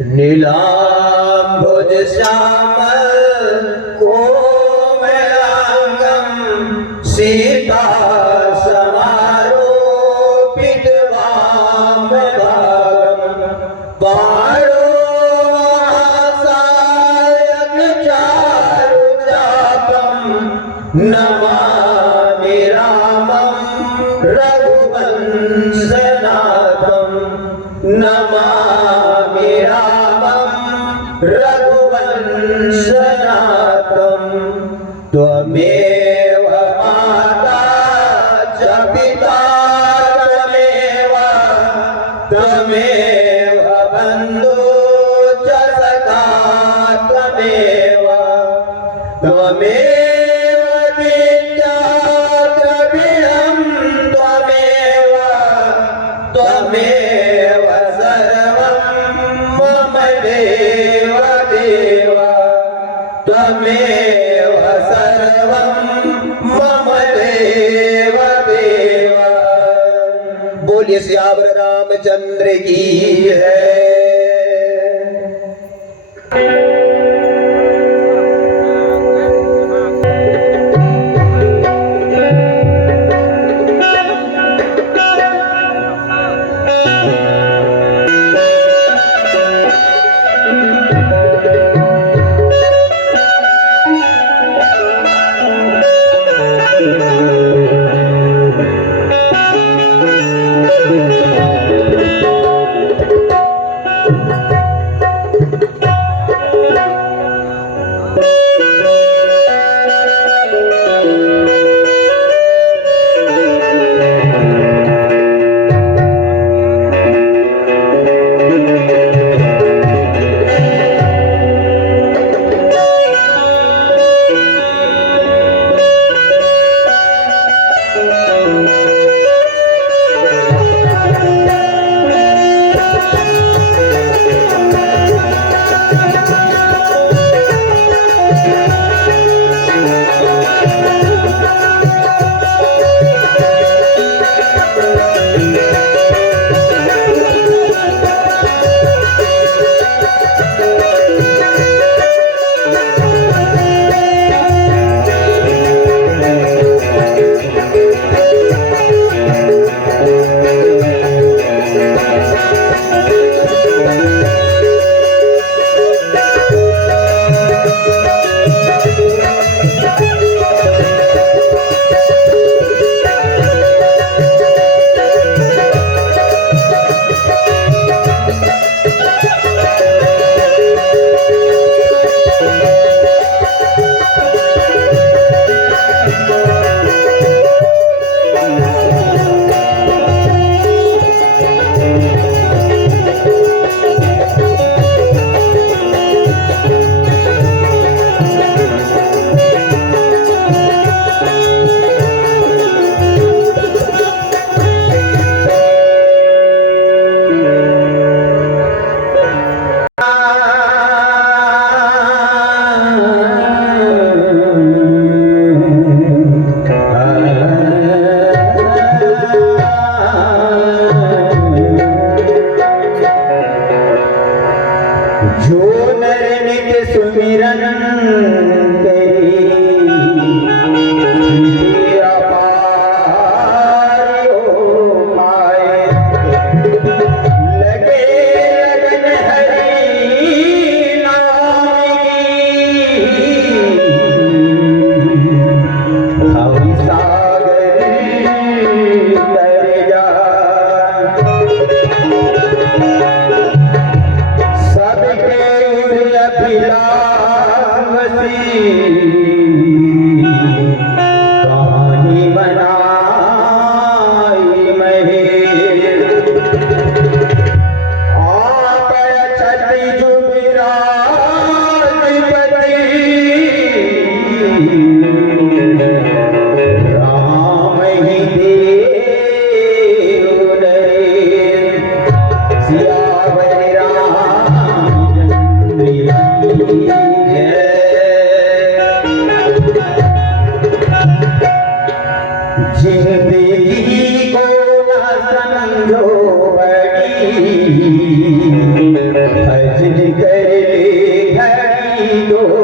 नीलांबुज श्यामल कोमलांगं सीता समारोपित वामभागं पाणो महासायक चारुचापं नमामि रामं रघुवंशनाथं नमामि रामं रघुवंशनाथं त्वमेव माता च पिता त्वमेव बन्धु च सखा त्वमेव विद्या द्रविणं त्वमेव सर्वं मम देव देव त्वमेव सर्वं मम देव देव। बोलिए सियावर रामचंद्र की है। अभिलाषी भजन कर ले घड़ी दो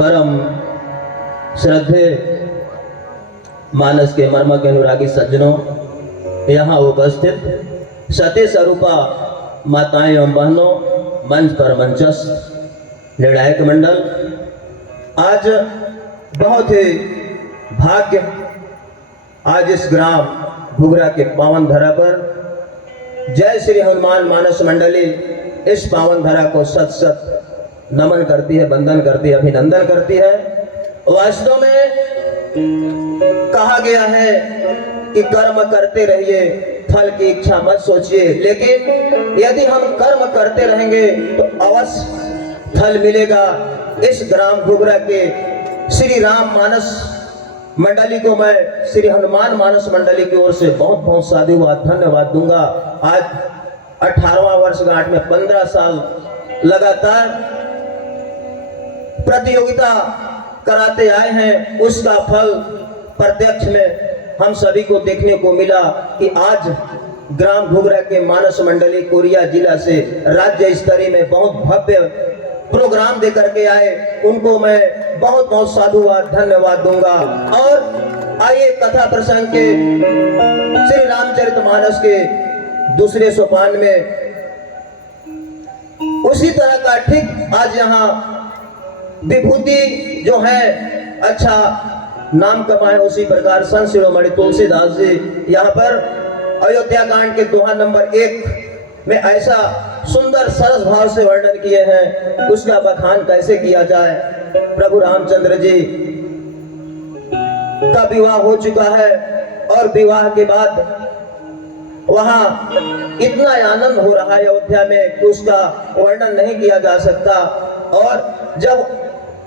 परम श्रद्धे मानस के मर्म के अनुरागी सज्जनों, यहाँ उपस्थित सती स्वरूपा माताएं एवं बहनों, मंच पर मंचस्थ निर्णायक मंडल, आज बहुत ही भाग्य, आज इस ग्राम घुघरा के पावन धरा पर जय श्री हनुमान मानस मंडली इस पावन धरा को सत सत नमन करती है, वंदन करती है, अभिनंदन करती है। वास्तव में कहा गया है कि कर्म करते रहिए, फल की इच्छा मत सोचिए, लेकिन यदि हम कर्म करते रहेंगे तो अवश्य फल मिलेगा। इस ग्राम घुघरा के श्री राम मानस मंडली को मैं श्री हनुमान मानस मंडली की ओर से बहुत बहुत साधुवाद धन्यवाद दूंगा। आज 18वां वर्षगांठ में 15 साल लगातार प्रतियोगिता कराते आए हैं, उसका फल प्रत्यक्ष में हम सभी को देखने को मिला कि आज ग्राम घुघरा के मानस मंडली कोरिया जिला से राज्य स्तरीय में बहुत भव्य प्रोग्राम दे करके आए, उनको मैं बहुत बहुत साधुवाद धन्यवाद दूंगा। और आइए कथा प्रसंग के श्री रामचरितमानस के दूसरे सोपान में उसी तरह का ठीक आज यहाँ विभूति जो है अच्छा नाम कमाए, उसी प्रकार संत शिरोमणि तुलसीदास जी यहाँ पर अयोध्या कांड के दोहा नंबर 1 में ऐसा सुंदर सरस भाव से वर्णन किए हैं, उसका बखान कैसे किया जाए। प्रभु रामचंद्र जी का विवाह हो चुका है और विवाह के बाद वहां इतना आनंद हो रहा है अयोध्या में कि उसका वर्णन नहीं किया जा सकता। और जब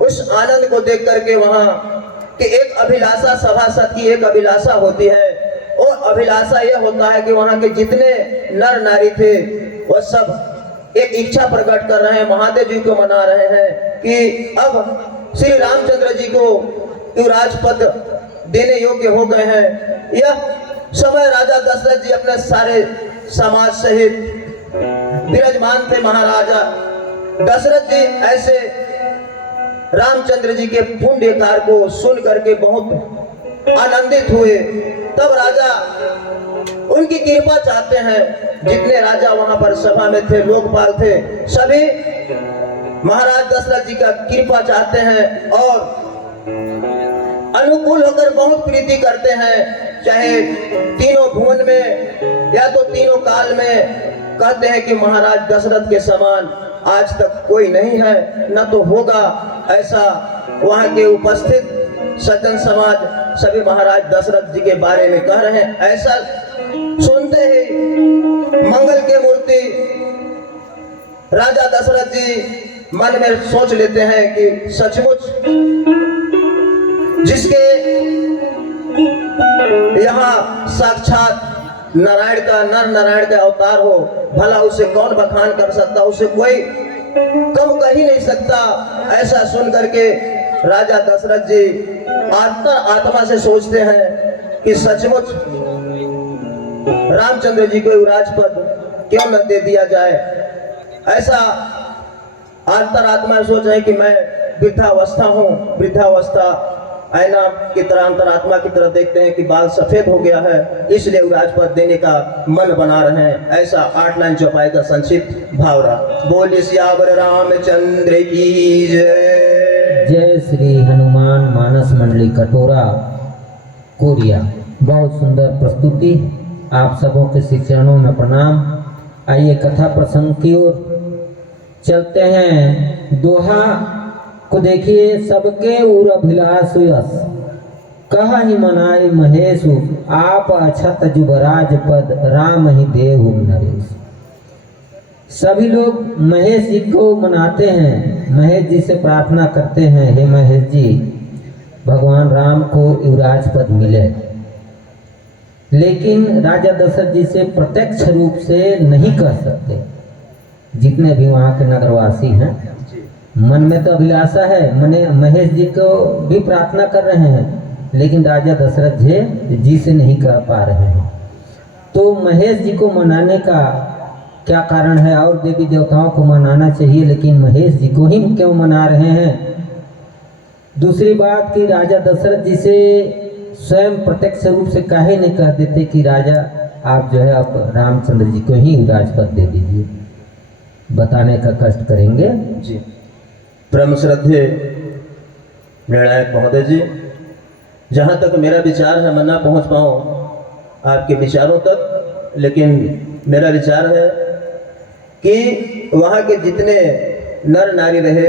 उस आनंद को देख करके वहां कि एक अभिलाषा, सभासद की एक अभिलाषा होती है, और अभिलाषा यह होता है कि वहां के जितने नर नारी थे वह सब एक इच्छा प्रकट कर रहे हैं, महादेव जी को मना रहे हैं कि अब श्री रामचंद्र जी को युवराज पद देने योग्य हो गए हैं। यह समय राजा दशरथ जी अपने सारे समाज सहित विराजमान थे। महाराजा दशरथ जी ऐसे रामचंद्र जी के पुण्यकार को सुन करके बहुत आनंदित हुए। तब राजा उनकी कृपा चाहते हैं, जितने राजा वहां पर सभा में थे, लोकपाल थे, सभी महाराज दशरथ जी का कृपा चाहते हैं और अनुकूल होकर बहुत प्रीति करते हैं। चाहे तीनों भुवन में या तो तीनों काल में कहते हैं कि महाराज दशरथ के समान आज तक कोई नहीं है, न तो होगा, ऐसा वहां के उपस्थित सज्जन समाज सभी महाराज दशरथ जी के बारे में कह रहे हैं। ऐसा सुनते ही मंगल के मूर्ति राजा दशरथ जी मन में सोच लेते हैं कि सचमुच जिसके यहाँ साक्षात नारायण का, नर नारायण का अवतार हो, भला उसे कौन बखान कर सकता, उसे कोई कम कह ही नहीं सकता। ऐसा सुन करके राजा दशरथ जी आत्मा से सोचते हैं कि सचमुच रामचंद्र जी को युवराज पद क्यों न दे दिया जाए। ऐसा अंतरात्मा सोच रहे हैं कि मैं वृद्धावस्था हूँ, वृद्धावस्था आईना की तरह अंतरात्मा की तरह देखते हैं कि बाल सफेद हो गया है, इसलिए युवराज पद देने का मन बना रहे हैं। ऐसा 8 लाइन चौपाई का संक्षिप्त भाव रहा। बोलिए सियावर रामचंद्र की जय। जय श्री हनुमान मानस मंडली कटोरा कोरिया। बहुत सुंदर प्रस्तुति, आप सबों के श्री चरणों में प्रणाम। आइए कथा प्रसंग की ओर चलते हैं। दोहा को देखिए। सबके उर अभिलाष यस कहा ही मनाई महेशु, आप अछत जुबराज पद राम ही देव नरेश। सभी लोग महेश जी को मनाते हैं, महेश जी से प्रार्थना करते हैं, हे महेश जी भगवान राम को युवराज पद मिले। लेकिन राजा दशरथ जी से प्रत्यक्ष रूप से नहीं कह सकते। जितने भी वहाँ के नगरवासी हैं, मन में तो अभिलाषा है, मने महेश जी को भी प्रार्थना कर रहे हैं, लेकिन राजा दशरथ जी से नहीं कह पा रहे हैं। तो महेश जी को मनाने का क्या कारण है? और देवी देवताओं को मनाना चाहिए, लेकिन महेश जी को ही क्यों मना रहे हैं? दूसरी बात कि राजा दशरथ जी से स्वयं प्रत्यक्ष रूप से काहे नहीं कह देते कि राजा आप जो है अब रामचंद्र जी को ही राजपद दे दीजिए, बताने का कष्ट करेंगे। जी परम श्रद्धेय निर्णायक महोदय जी, जहाँ तक मेरा विचार है मैं ना पहुँच पाऊँ आपके विचारों तक, लेकिन मेरा विचार है कि वहाँ के जितने नर नारी रहे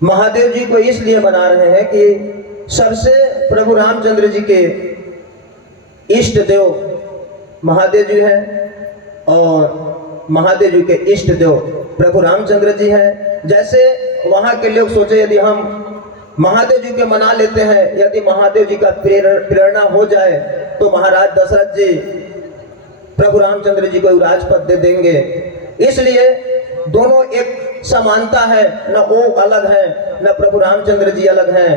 महादेव जी को इसलिए मना रहे हैं कि सबसे प्रभु रामचंद्र जी के इष्ट देव महादेव जी हैं और महादेव जी के इष्ट देव प्रभु रामचंद्र जी हैं। जैसे वहाँ के लोग सोचे यदि हम महादेव जी के मना लेते हैं, यदि महादेव जी का प्रेरणा हो जाए तो महाराज दशरथ जी प्रभु रामचंद्र जी को राजपद दे देंगे। इसलिए दोनों एक समानता है, न वो अलग है न प्रभु रामचंद्र जी अलग हैं।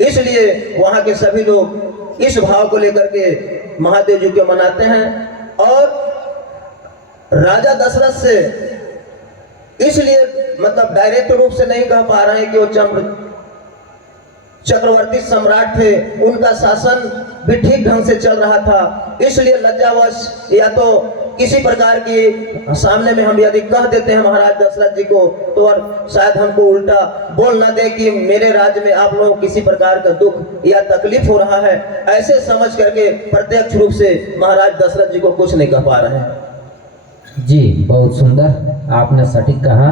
इसलिए वहाँ के सभी लोग इस भाव को लेकर के महादेव जी को मनाते हैं। और राजा दशरथ से इसलिए मतलब डायरेक्ट रूप से नहीं कह पा रहे हैं कि वो चक्रवर्ती सम्राट थे, उनका शासन भी ठीक ढंग से चल रहा था, इसलिए लज्जावश या तो किसी प्रकार की सामने में हम यदि कह देते हैं महाराज दशरथ जी को तो और शायद हमको उल्टा बोल ना दे कि मेरे राज्य में आप लोग किसी प्रकार का दुख या तकलीफ हो रहा है, ऐसे समझ करके प्रत्यक्ष रूप से महाराज दशरथ जी को कुछ नहीं कह पा रहे हैं। जी बहुत सुंदर आपने सटीक कहा।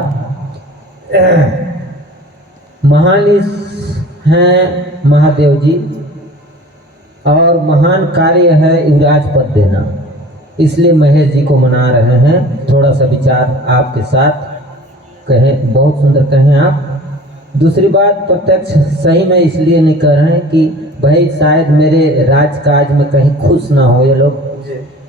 महान हैं महादेव जी और महान कार्य है युवराज पद देना, इसलिए महेश जी को मना रहे हैं। थोड़ा सा विचार आपके साथ कहें, बहुत सुंदर कहें आप। दूसरी बात प्रत्यक्ष सही में इसलिए नहीं कर रहे हैं कि भाई शायद मेरे राजकाज में कहीं खुश ना हो ये लोग,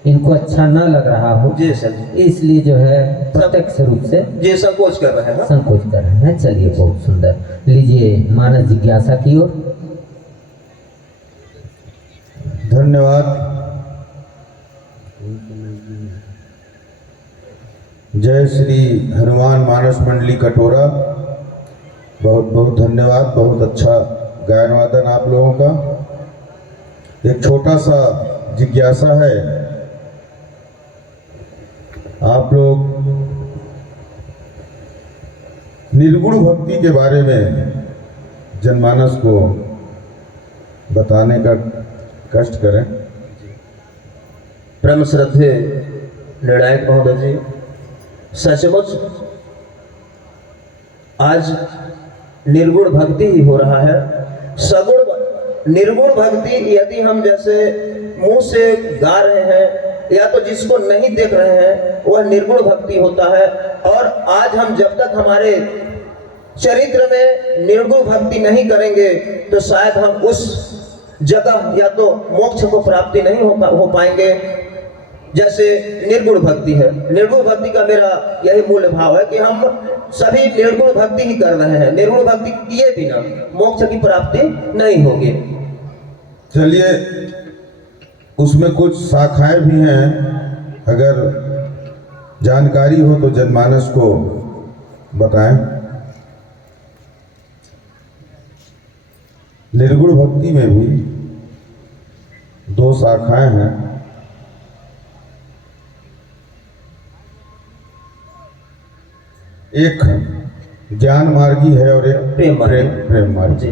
इनको अच्छा न लग रहा हो जी सर, इसलिए जो है प्रत्यक्ष रूप से जी संकोच कर रहे हैं। संकोच कर रहे हैं। चलिए बहुत सुंदर, लीजिए मानस जिज्ञासा की ओर। धन्यवाद। जय श्री हनुमान मानस मंडली कटोरा, बहुत बहुत धन्यवाद। बहुत अच्छा गायन वादन आप लोगों का। एक छोटा सा जिज्ञासा है, आप लोग निर्गुण भक्ति के बारे में जनमानस को बताने का कष्ट करें। परम श्रद्धेय निर्णायक महोदय जी, सचमुच आज निर्गुण भक्ति ही हो रहा है। सगुण निर्गुण भक्ति यदि हम जैसे मुंह से गा रहे हैं या तो जिसको नहीं देख रहे हैं वह निर्गुण भक्ति होता है। और आज हम जब तक हमारे चरित्र में निर्गुण भक्ति नहीं करेंगे तो शायद हम उस जगह या तो मोक्ष को प्राप्ति नहीं हो पाएंगे जैसे निर्गुण भक्ति है। निर्गुण भक्ति का मेरा यही मूल भाव है कि हम सभी निर्गुण भक्ति ही कर रहे हैं। निर्गुण भक्ति किए बिना मोक्ष की प्राप्ति नहीं होगी। चलिए, उसमें कुछ शाखाएं भी हैं, अगर जानकारी हो तो जनमानस को बताएं। निर्गुण भक्ति में भी 2 शाखाएं हैं। एक ज्ञान मार्गी है और एक प्रेम मार्गी।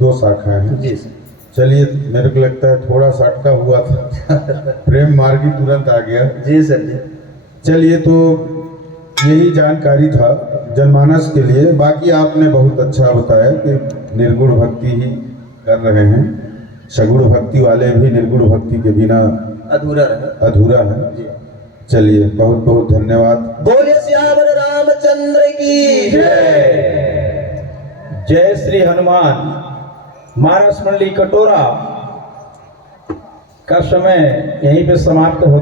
2 शाखाएं हैं जी। चलिए, मेरे को लगता है थोड़ा सा अटका हुआ था प्रेम मार्गी तुरंत आ गया। जी सर जी। चलिए, तो यही जानकारी था जनमानस के लिए। बाकी आपने बहुत अच्छा बताया कि निर्गुण भक्ति ही कर रहे हैं, सगुण भक्ति वाले भी निर्गुण भक्ति के बिना अधूरा है। चलिए, बहुत बहुत धन्यवाद। बोले श्यावर रामचंद्र की जय। जय श्री हनुमान मानस मंडली कटोरा का समय यहीं पे समाप्त होता है।